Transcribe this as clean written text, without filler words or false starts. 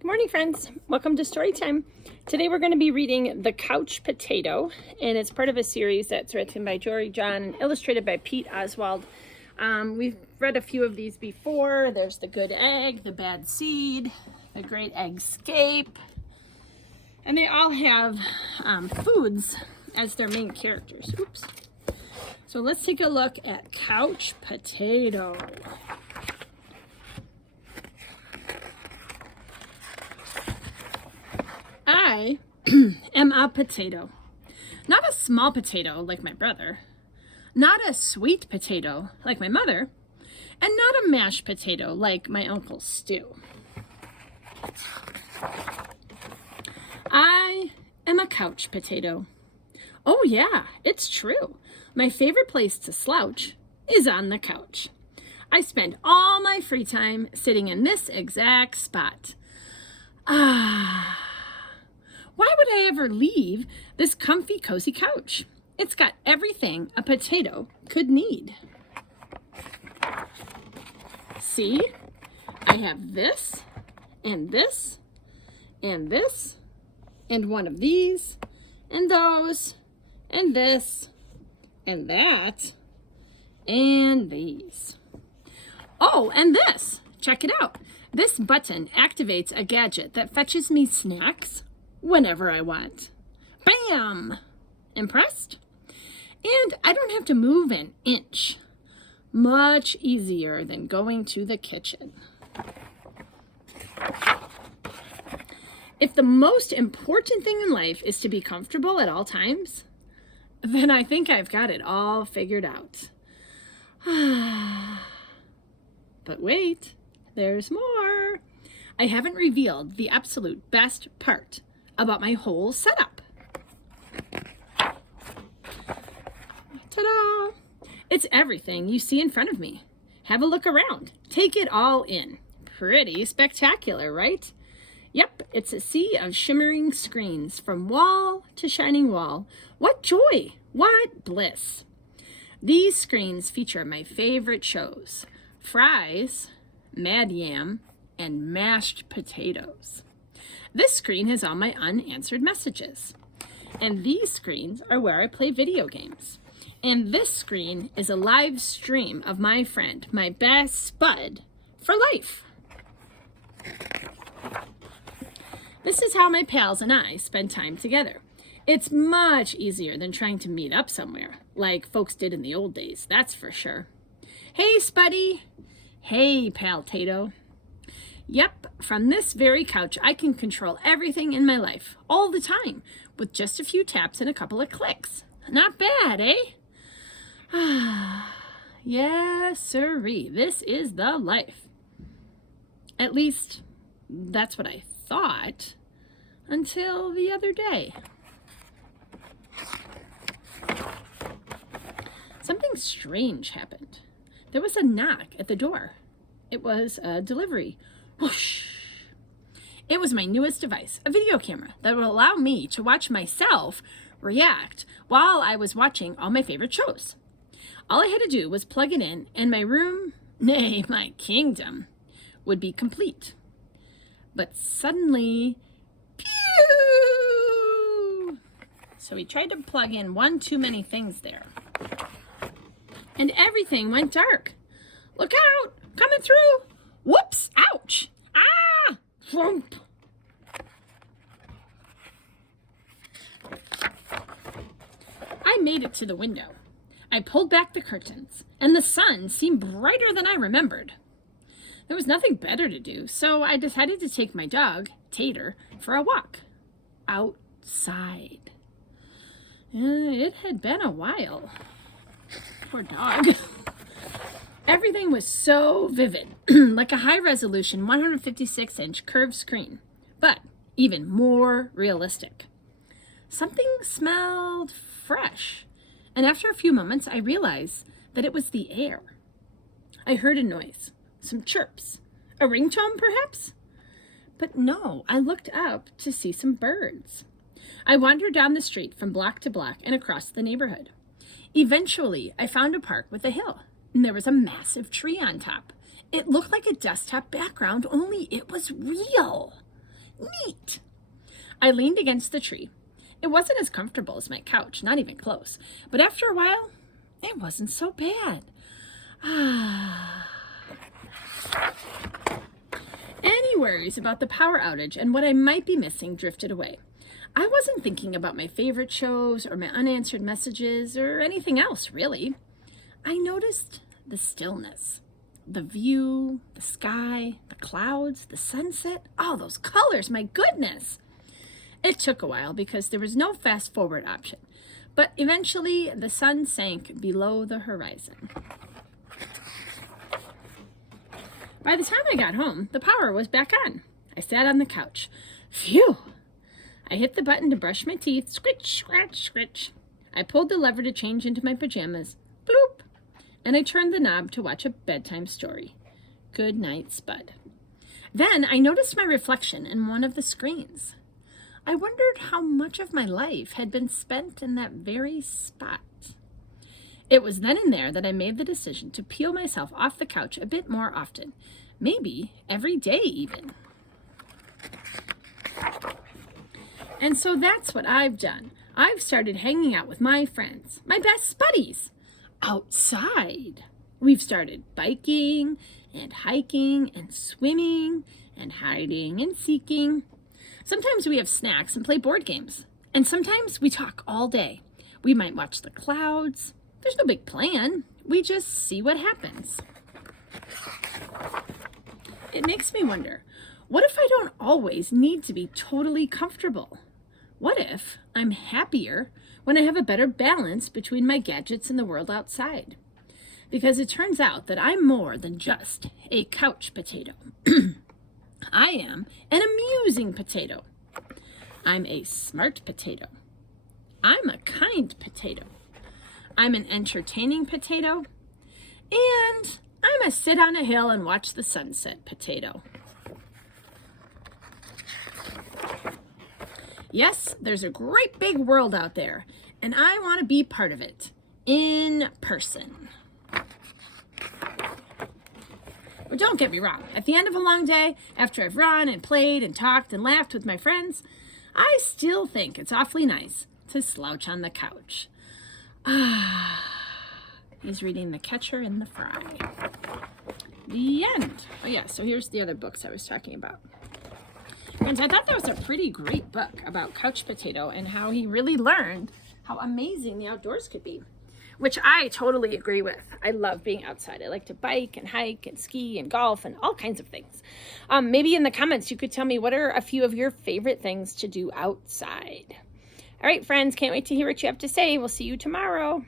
Good morning, friends. Welcome to Storytime. Today we're going to be reading The Couch Potato, and it's part of a series that's written by Jory John and illustrated by Pete Oswald. We've read a few of these before. There's The Good Egg, The Bad Seed, The Great Eggscape, and they all have foods as their main characters. Oops. So let's take a look at Couch Potato. I am a potato. Not a small potato like my brother, not a sweet potato like my mother, and not a mashed potato like my Uncle Stu. I am a couch potato. Oh yeah, it's true. My favorite place to slouch is on the couch. I spend all my free time sitting in this exact spot. Why would I ever leave this comfy, cozy couch? It's got everything a potato could need. See? I have this, and this, and this, and one of these, and those, and this, and that, and these. Oh, and this. Check it out. This button activates a gadget that fetches me snacks whenever I want. Bam! Impressed? And I don't have to move an inch. Much easier than going to the kitchen. If the most important thing in life is to be comfortable at all times, then I think I've got it all figured out. But wait, there's more. I haven't revealed the absolute best part about my whole setup. Ta-da! It's everything you see in front of me. Have a look around. Take it all in. Pretty spectacular, right? Yep, it's a sea of shimmering screens from wall to shining wall. What joy! What bliss! These screens feature my favorite shows: Fries, Mad Yam, and Mashed Potatoes. This screen has all my unanswered messages. And these screens are where I play video games. And this screen is a live stream of my friend, my best spud for life. This is how my pals and I spend time together. It's much easier than trying to meet up somewhere, like folks did in the old days, that's for sure. Hey, Spuddy. Hey, Pal Tato. Yep, from this very couch, I can control everything in my life, all the time, with just a few taps and a couple of clicks. Not bad, eh? Yes, sirree, this is the life. At least, that's what I thought, until the other day. Something strange happened. There was a knock at the door. It was a delivery. Whoosh! It was my newest device, a video camera that would allow me to watch myself react while I was watching all my favorite shows. All I had to do was plug it in, and my room, nay, my kingdom, would be complete. But suddenly, pew! So he tried to plug in one too many things there. And everything went dark. Look out! Coming through! Whoops! Ouch! Ah! Thump! I made it to the window. I pulled back the curtains, and the sun seemed brighter than I remembered. There was nothing better to do, so I decided to take my dog, Tater, for a walk. Outside. It had been a while. Poor dog. Everything was so vivid, like a high-resolution 156-inch curved screen, but even more realistic. Something smelled fresh, and after a few moments, I realized that it was the air. I heard a noise, some chirps, a ringtone perhaps? But no, I looked up to see some birds. I wandered down the street from block to block and across the neighborhood. Eventually, I found a park with a hill, and there was a massive tree on top. It looked like a desktop background, only it was real. I leaned against the tree. It wasn't as comfortable as my couch, not even close. But after a while, it wasn't so bad. Any worries about the power outage and what I might be missing drifted away. I wasn't thinking about my favorite shows or my unanswered messages or anything else, really. I noticed the stillness, the view, the sky, the clouds, the sunset, all those colors, my goodness. It took a while because there was no fast forward option, but eventually the sun sank below the horizon. By the time I got home, the power was back on. I sat on the couch. Phew! I hit the button to brush my teeth. Scritch, scratch, scritch. I pulled the lever to change into my pajamas. Bloop! And I turned the knob to watch a bedtime story. Good night, Spud. Then I noticed my reflection in one of the screens. I wondered how much of my life had been spent in that very spot. It was then and there that I made the decision to peel myself off the couch a bit more often. Maybe every day even. And so that's what I've done. I've started hanging out with my friends, my best buddies, outside. We've started biking and hiking and swimming and hiding and seeking. Sometimes we have snacks and play board games. And sometimes we talk all day. We might watch the clouds. There's no big plan. We just see what happens. It makes me wonder, what if I don't always need to be totally comfortable? What if I'm happier when I have a better balance between my gadgets and the world outside? Because it turns out that I'm more than just a couch potato. I am an amusing potato. I'm a smart potato. I'm a kind potato. I'm an entertaining potato. And I'm a sit on a hill and watch the sunset potato. Yes, there's a great big world out there, and I want to be part of it in person. But don't get me wrong, at the end of a long day, after I've run and played and talked and laughed with my friends, I still think it's awfully nice to slouch on the couch. He's reading The Catcher in the Rye. The end. Oh yeah, so here's the other books I was talking about. And I thought that was a pretty great book about Couch Potato and how he really learned how amazing the outdoors could be, which I totally agree with. I love being outside. I like to bike and hike and ski and golf and all kinds of things. Maybe in the comments you could tell me what are a few of your favorite things to do outside. All right, friends, can't wait to hear what you have to say. We'll see you tomorrow.